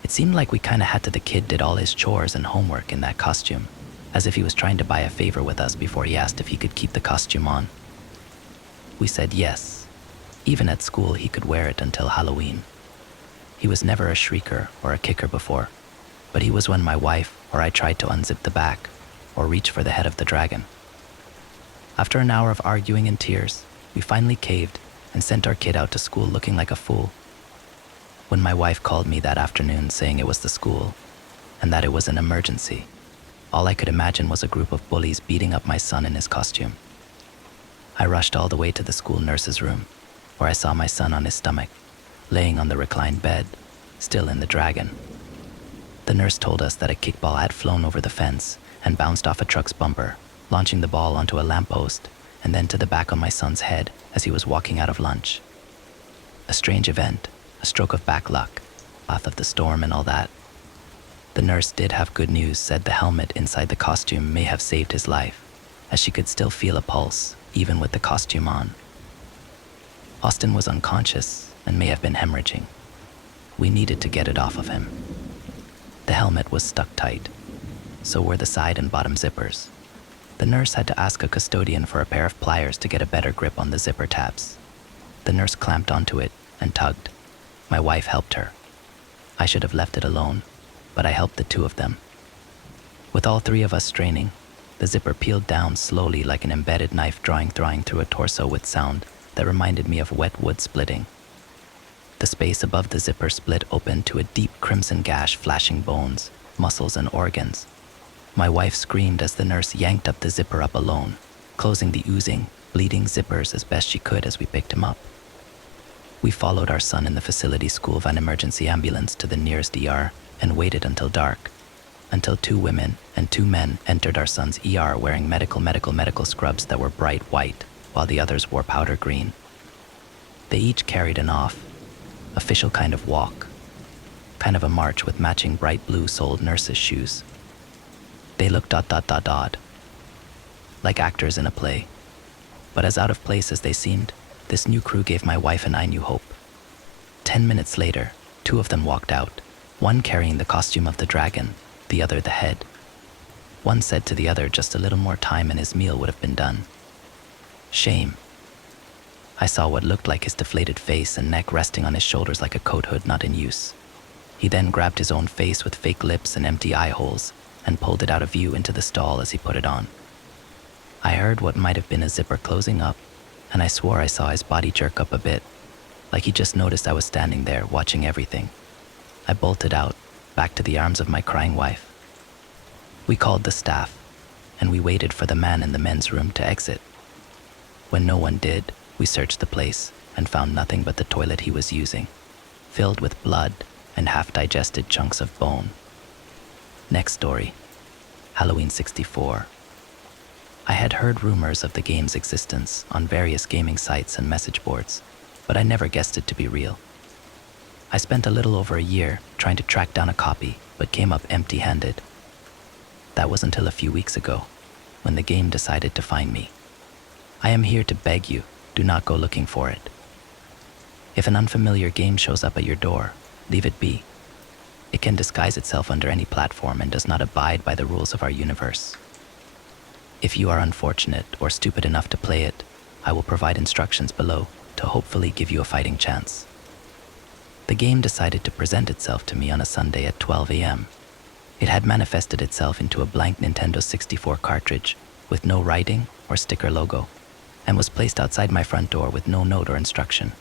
It seemed like we kinda had to. The kid did all his chores and homework in that costume, as if he was trying to buy a favor with us before he asked if he could keep the costume on. We said yes. Even at school, he could wear it until Halloween. He was never a shrieker or a kicker before, but he was when my wife or I tried to unzip the back or reach for the head of the dragon. After an hour of arguing and tears, we finally caved and sent our kid out to school looking like a fool. When my wife called me that afternoon saying it was the school and that it was an emergency, all I could imagine was a group of bullies beating up my son in his costume. I rushed all the way to the school nurse's room, where I saw my son on his stomach, laying on the reclined bed, still in the dragon. The nurse told us that a kickball had flown over the fence and bounced off a truck's bumper, launching the ball onto a lamppost and then to the back on my son's head as he was walking out of lunch. A strange event, a stroke of back luck, path of the storm and all that. The nurse did have good news, said the helmet inside the costume may have saved his life, as she could still feel a pulse, even with the costume on. Austin was unconscious and may have been hemorrhaging. We needed to get it off of him. The helmet was stuck tight, so were the side and bottom zippers. The nurse had to ask a custodian for a pair of pliers to get a better grip on the zipper tabs. The nurse clamped onto it and tugged. My wife helped her. I should have left it alone, but I helped the two of them. With all three of us straining, the zipper peeled down slowly like an embedded knife drawing through a torso with sound that reminded me of wet wood splitting. The space above the zipper split open to a deep crimson gash, flashing bones, muscles, and organs. My wife screamed as the nurse yanked up the zipper up alone, closing the oozing, bleeding zippers as best she could as we picked him up. We followed our son in the facility school van emergency ambulance to the nearest ER and waited until dark, until 2 women and 2 men entered our son's ER wearing medical scrubs that were bright white, while the others wore powder green. They each carried an official kind of walk, kind of a march with matching bright blue soled nurses' shoes. They looked like actors in a play, but as out of place as they seemed, this new crew gave my wife and I new hope. 10 minutes later, 2 of them walked out, one carrying the costume of the dragon, the other the head. One said to the other just a little more time and his meal would have been done. Shame. I saw what looked like his deflated face and neck resting on his shoulders like a coat hood not in use. He then grabbed his own face with fake lips and empty eye holes and pulled it out of view into the stall as he put it on. I heard what might have been a zipper closing up, and I swore I saw his body jerk up a bit, like he just noticed I was standing there watching everything. I bolted out, back to the arms of my crying wife. We called the staff, and we waited for the man in the men's room to exit. When no one did, we searched the place and found nothing but the toilet he was using, filled with blood and half-digested chunks of bone. Next story, Halloween 64. I had heard rumors of the game's existence on various gaming sites and message boards, but I never guessed it to be real. I spent a little over a year trying to track down a copy, but came up empty-handed. That was until a few weeks ago, when the game decided to find me. I am here to beg you, do not go looking for it. If an unfamiliar game shows up at your door, leave it be. It can disguise itself under any platform and does not abide by the rules of our universe. If you are unfortunate or stupid enough to play it, I will provide instructions below to hopefully give you a fighting chance. The game decided to present itself to me on a Sunday at 12 a.m. It had manifested itself into a blank Nintendo 64 cartridge with no writing or sticker logo, and was placed outside my front door with no note or instruction.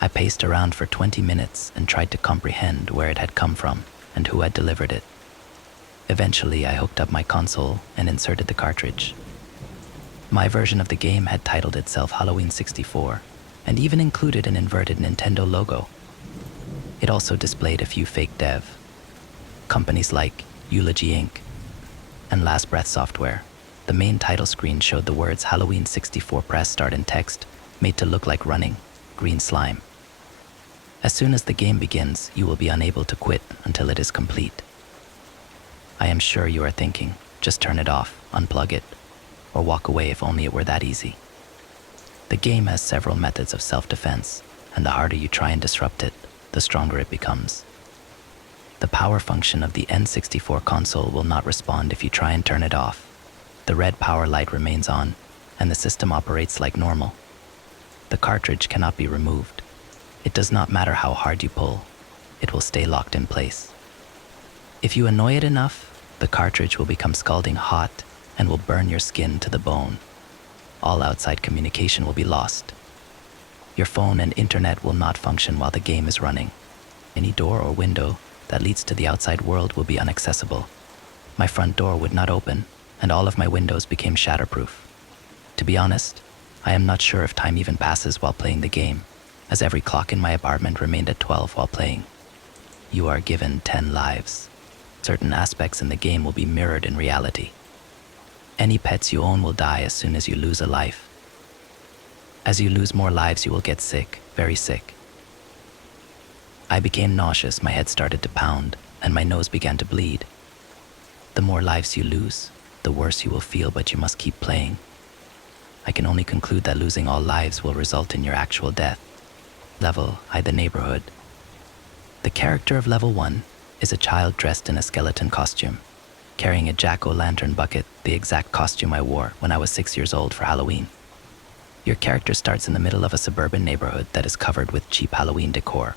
I paced around for 20 minutes and tried to comprehend where it had come from and who had delivered it. Eventually, I hooked up my console and inserted the cartridge. My version of the game had titled itself Halloween 64 and even included an inverted Nintendo logo. It also displayed a few fake dev companies like Eulogy Inc. and Last Breath Software. The main title screen showed the words Halloween 64 press start in text, made to look like running, green slime. As soon as the game begins, you will be unable to quit until it is complete. I am sure you are thinking, just turn it off, unplug it, or walk away if only it were that easy. The game has several methods of self-defense, and the harder you try and disrupt it, the stronger it becomes. The power function of the N64 console will not respond if you try and turn it off. The red power light remains on, and the system operates like normal. The cartridge cannot be removed. It does not matter how hard you pull, it will stay locked in place. If you annoy it enough, the cartridge will become scalding hot and will burn your skin to the bone. All outside communication will be lost. Your phone and internet will not function while the game is running. Any door or window that leads to the outside world will be inaccessible. My front door would not open, and all of my windows became shatterproof. To be honest, I am not sure if time even passes while playing the game, as every clock in my apartment remained at 12 while playing. You are given 10 lives. Certain aspects in the game will be mirrored in reality. Any pets you own will die as soon as you lose a life. As you lose more lives, you will get sick, very sick. I became nauseous, my head started to pound, and my nose began to bleed. The more lives you lose, the worse you will feel, but you must keep playing. I can only conclude that losing all lives will result in your actual death. Level, hide the neighborhood. The character of level 1 is a child dressed in a skeleton costume, carrying a jack-o'-lantern bucket, the exact costume I wore when I was 6 years old for Halloween. Your character starts in the middle of a suburban neighborhood that is covered with cheap Halloween decor.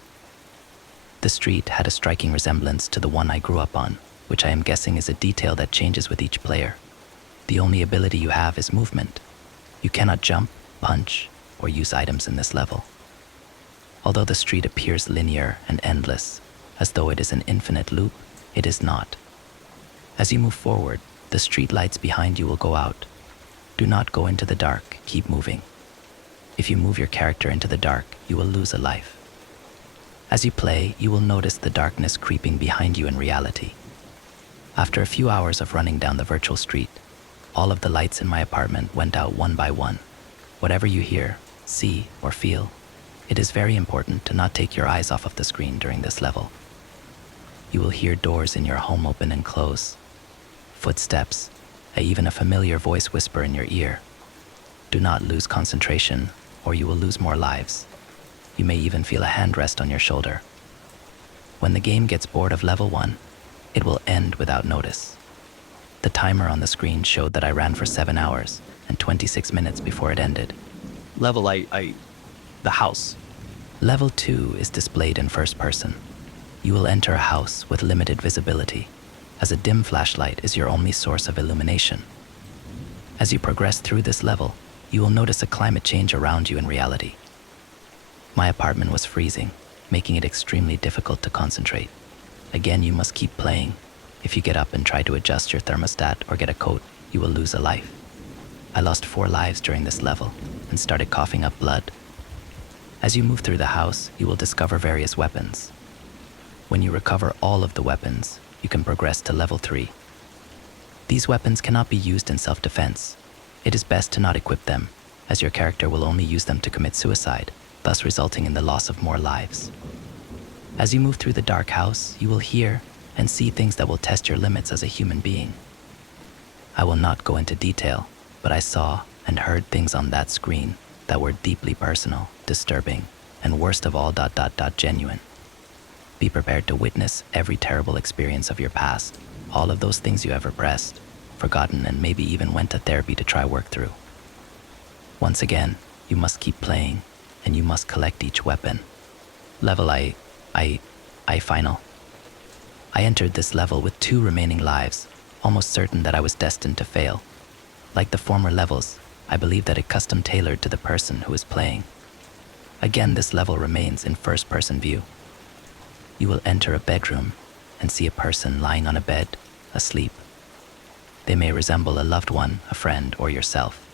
The street had a striking resemblance to the one I grew up on, which I am guessing is a detail that changes with each player. The only ability you have is movement. You cannot jump, punch, or use items in this level. Although the street appears linear and endless, as though it is an infinite loop, it is not. As you move forward, the street lights behind you will go out. Do not go into the dark, keep moving. If you move your character into the dark, you will lose a life. As you play, you will notice the darkness creeping behind you in reality. After a few hours of running down the virtual street, all of the lights in my apartment went out one by one. Whatever you hear, see, or feel, it is very important to not take your eyes off of the screen during this level. You will hear doors in your home open and close, footsteps, and even a familiar voice whisper in your ear. Do not lose concentration, or you will lose more lives. You may even feel a hand rest on your shoulder. When the game gets bored of level 1, it will end without notice. The timer on the screen showed that I ran for 7 hours and 26 minutes before it ended. Level the house. Level 2 is displayed in first person. You will enter a house with limited visibility, as a dim flashlight is your only source of illumination. As you progress through this level, you will notice a climate change around you in reality. My apartment was freezing, making it extremely difficult to concentrate. Again, you must keep playing. If you get up and try to adjust your thermostat or get a coat, you will lose a life. I lost 4 lives during this level and started coughing up blood. As you move through the house, you will discover various weapons. When you recover all of the weapons, you can progress to level 3. These weapons cannot be used in self-defense. It is best to not equip them, as your character will only use them to commit suicide, thus resulting in the loss of more lives. As you move through the dark house, you will hear and see things that will test your limits as a human being. I will not go into detail, but I saw and heard things on that screen that were deeply personal, disturbing, and worst of all, genuine. Be prepared to witness every terrible experience of your past, all of those things you have repressed, forgotten, and maybe even went to therapy to try work through. Once again, you must keep playing, and you must collect each weapon. Level final. I entered this level with 2 remaining lives, almost certain that I was destined to fail. Like the former levels, I believe that it custom tailored to the person who is playing. Again, this level remains in first-person view. You will enter a bedroom and see a person lying on a bed, asleep. They may resemble a loved one, a friend, or yourself.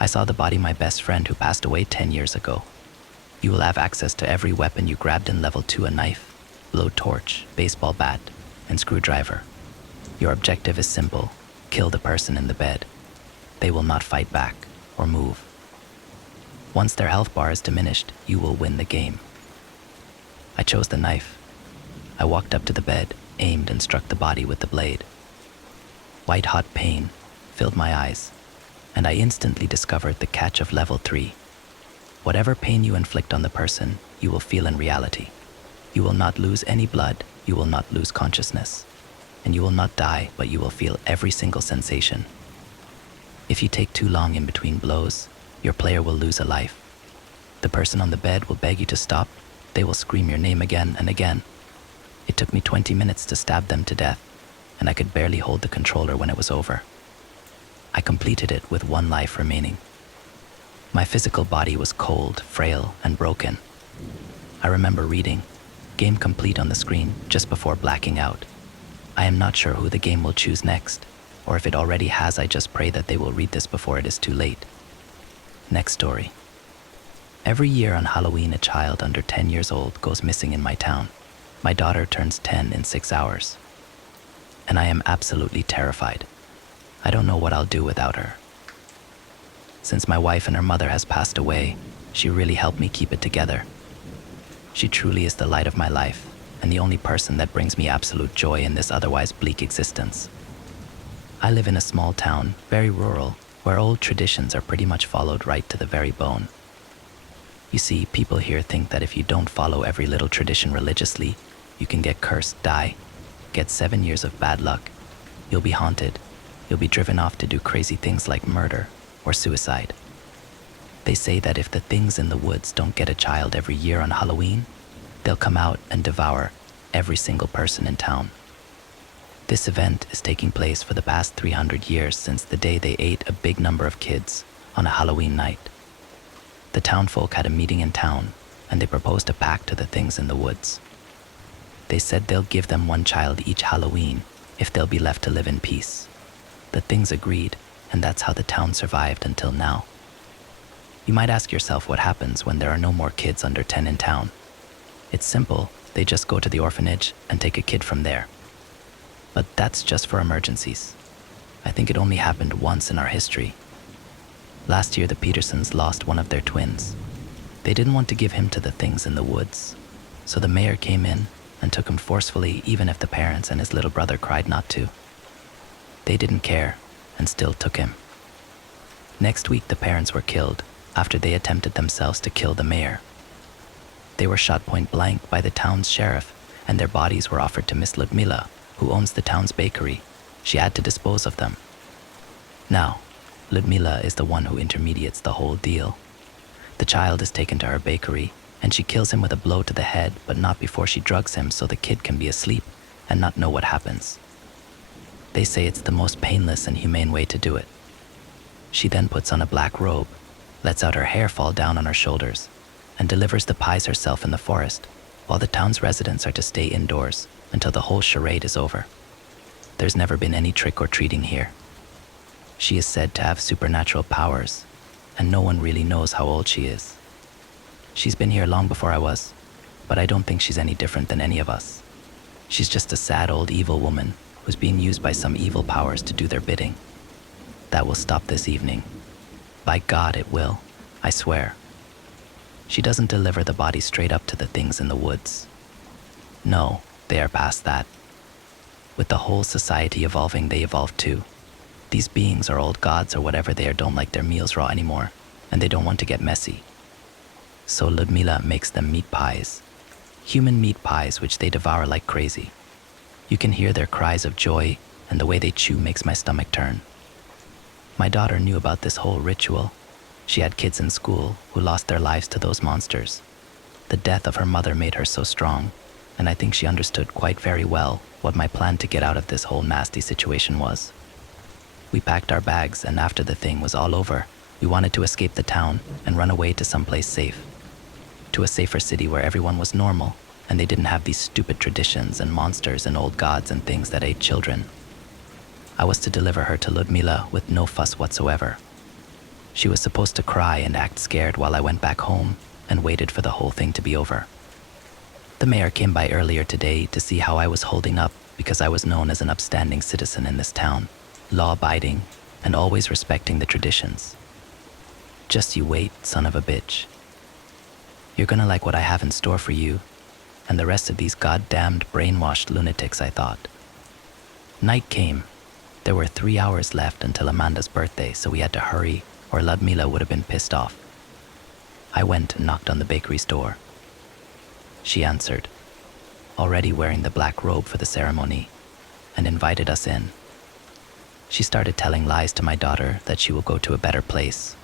I saw the body of my best friend who passed away 10 years ago. You will have access to every weapon you grabbed in level 2, a knife, blowtorch, baseball bat, and screwdriver. Your objective is simple: kill the person in the bed. They will not fight back or move. Once their health bar is diminished, you will win the game. I chose the knife. I walked up to the bed, aimed, and struck the body with the blade. White-hot pain filled my eyes, and I instantly discovered the catch of level 3. Whatever pain you inflict on the person, you will feel in reality. You will not lose any blood, you will not lose consciousness, and you will not die, but you will feel every single sensation. If you take too long in between blows, your player will lose a life. The person on the bed will beg you to stop. They will scream your name again and again. It took me 20 minutes to stab them to death, and I could barely hold the controller when it was over. I completed it with 1 life remaining. My physical body was cold, frail, and broken. I remember reading, "Game complete" on the screen just before blacking out. I am not sure who the game will choose next, or if it already has. I just pray that they will read this before it is too late. Next story. Every year on Halloween, a child under 10 years old goes missing in my town. My daughter turns 10 in 6 hours, and I am absolutely terrified. I don't know what I'll do without her. Since my wife and her mother has passed away, she really helped me keep it together. She truly is the light of my life, and the only person that brings me absolute joy in this otherwise bleak existence. I live in a small town, very rural, where old traditions are pretty much followed right to the very bone. You see, people here think that if you don't follow every little tradition religiously, you can get cursed, die, get 7 years of bad luck. You'll be haunted. You'll be driven off to do crazy things like murder or suicide. They say that if the things in the woods don't get a child every year on Halloween, they'll come out and devour every single person in town. This event is taking place for the past 300 years since the day they ate a big number of kids on a Halloween night. The townfolk had a meeting in town, and they proposed a pact to the things in the woods. They said they'll give them 1 child each Halloween if they'll be left to live in peace. The things agreed, and that's how the town survived until now. You might ask yourself what happens when there are no more kids under 10 in town. It's simple. They just go to the orphanage and take a kid from there. But that's just for emergencies. I think it only happened once in our history. Last year, the Petersons lost one of their twins. They didn't want to give him to the things in the woods, so the mayor came in and took him forcefully, even if the parents and his little brother cried not to. They didn't care and still took him. Next week, the parents were killed after they attempted themselves to kill the mayor. They were shot point blank by the town's sheriff, and their bodies were offered to Miss Ludmila, who owns the town's bakery. She had to dispose of them. Now, Ludmila is the one who intermediates the whole deal. The child is taken to her bakery, and she kills him with a blow to the head, but not before she drugs him so the kid can be asleep and not know what happens. They say it's the most painless and humane way to do it. She then puts on a black robe, lets out her hair fall down on her shoulders, and delivers the pies herself in the forest, while the town's residents are to stay indoors until the whole charade is over. There's never been any trick or treating here. She is said to have supernatural powers, and no one really knows how old she is. She's been here long before I was, but I don't think she's any different than any of us. She's just a sad old evil woman who's being used by some evil powers to do their bidding. That will stop this evening. By God, it will, I swear. She doesn't deliver the body straight up to the things in the woods. No, they are past that. With the whole society evolving, they evolve too. These beings are old gods or whatever they are, don't like their meals raw anymore, and they don't want to get messy. So Ludmila makes them meat pies. Human meat pies which they devour like crazy. You can hear their cries of joy, and the way they chew makes my stomach turn. My daughter knew about this whole ritual. She had kids in school who lost their lives to those monsters. The death of her mother made her so strong, and I think she understood quite very well what my plan to get out of this whole nasty situation was. We packed our bags, and after the thing was all over, we wanted to escape the town and run away to someplace safe. To a safer city where everyone was normal, and they didn't have these stupid traditions and monsters and old gods and things that ate children. I was to deliver her to Ludmila with no fuss whatsoever. She was supposed to cry and act scared while I went back home and waited for the whole thing to be over. The mayor came by earlier today to see how I was holding up because I was known as an upstanding citizen in this town, law-abiding and always respecting the traditions. Just you wait, son of a bitch. You're gonna like what I have in store for you and the rest of these goddamned brainwashed lunatics, I thought. Night came. There were 3 hours left until Amanda's birthday, so we had to hurry or Ludmila would have been pissed off. I went and knocked on the bakery's door. She answered, already wearing the black robe for the ceremony, and invited us in. She started telling lies to my daughter that she will go to a better place,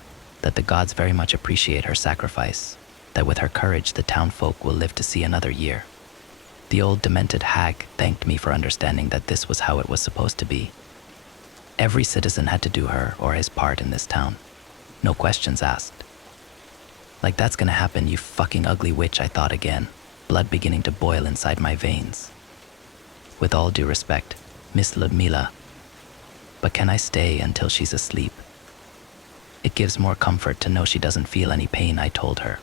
that the gods very much appreciate her sacrifice, that with her courage the town folk will live to see another year. The old demented hag thanked me for understanding that this was how it was supposed to be. Every citizen had to do her or his part in this town. No questions asked. Like that's gonna happen, you fucking ugly witch, I thought again, blood beginning to boil inside my veins. With all due respect, Miss Ludmila, but can I stay until she's asleep? It gives more comfort to know she doesn't feel any pain, I told her.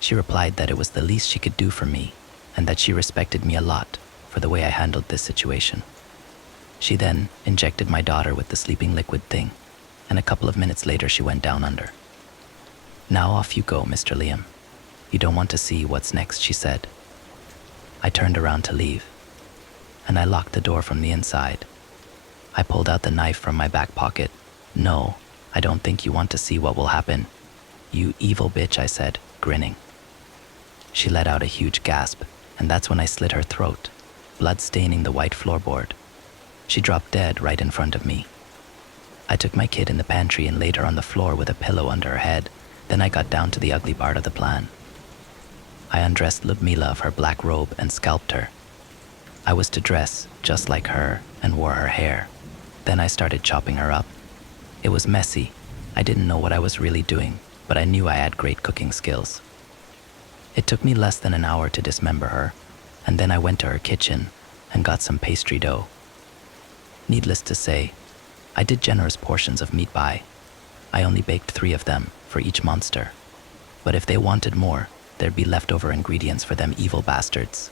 She replied that it was the least she could do for me and that she respected me a lot for the way I handled this situation. She then injected my daughter with the sleeping liquid thing, and a couple of minutes later she went down under. Now off you go, Mr. Liam. You don't want to see what's next, she said. I turned around to leave, and I locked the door from the inside. I pulled out the knife from my back pocket. No, I don't think you want to see what will happen. You evil bitch, I said, grinning. She let out a huge gasp, and that's when I slit her throat, blood staining the white floorboard. She dropped dead right in front of me. I took my kid in the pantry and laid her on the floor with a pillow under her head. Then I got down to the ugly part of the plan. I undressed Ludmila of her black robe and scalped her. I was to dress just like her and wore her hair. Then I started chopping her up. It was messy. I didn't know what I was really doing, but I knew I had great cooking skills. It took me less than an hour to dismember her, and then I went to her kitchen and got some pastry dough. Needless to say, I did generous portions of meat pie. I only baked 3 of them for each monster. But if they wanted more, there'd be leftover ingredients for them evil bastards.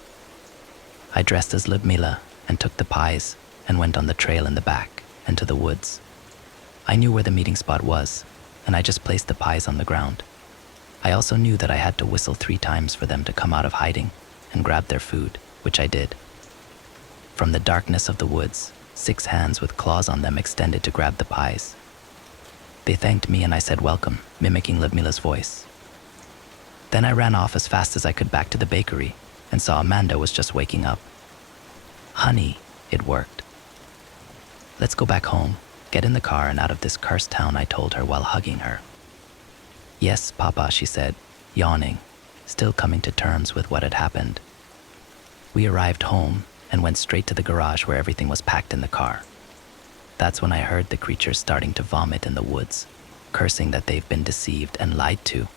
I dressed as Ludmila and took the pies and went on the trail in the back and to the woods. I knew where the meeting spot was, and I just placed the pies on the ground. I also knew that I had to whistle 3 times for them to come out of hiding and grab their food, which I did. From the darkness of the woods, 6 hands with claws on them extended to grab the pies. They thanked me and I said welcome, mimicking Ludmila's voice. Then I ran off as fast as I could back to the bakery and saw Amanda was just waking up. Honey, it worked. Let's go back home, get in the car and out of this cursed town, I told her while hugging her. Yes, Papa, she said, yawning, still coming to terms with what had happened. We arrived home and went straight to the garage where everything was packed in the car. That's when I heard the creatures starting to vomit in the woods, cursing that they've been deceived and lied to.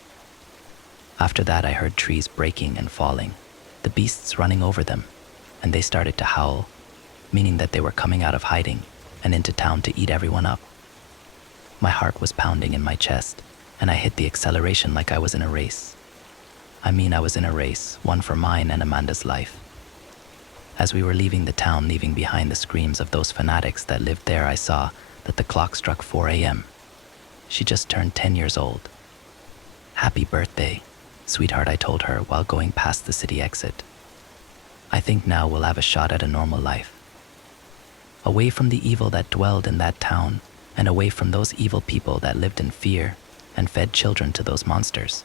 After that, I heard trees breaking and falling, the beasts running over them, and they started to howl, meaning that they were coming out of hiding and into town to eat everyone up. My heart was pounding in my chest, and I hit the acceleration like I was in a race. I was in a race, one for mine and Amanda's life. As we were leaving the town, leaving behind the screams of those fanatics that lived there, I saw that the clock struck 4 a.m. She just turned 10 years old. Happy birthday, sweetheart, I told her while going past the city exit. I think now we'll have a shot at a normal life. Away from the evil that dwelled in that town, and away from those evil people that lived in fear and fed children to those monsters.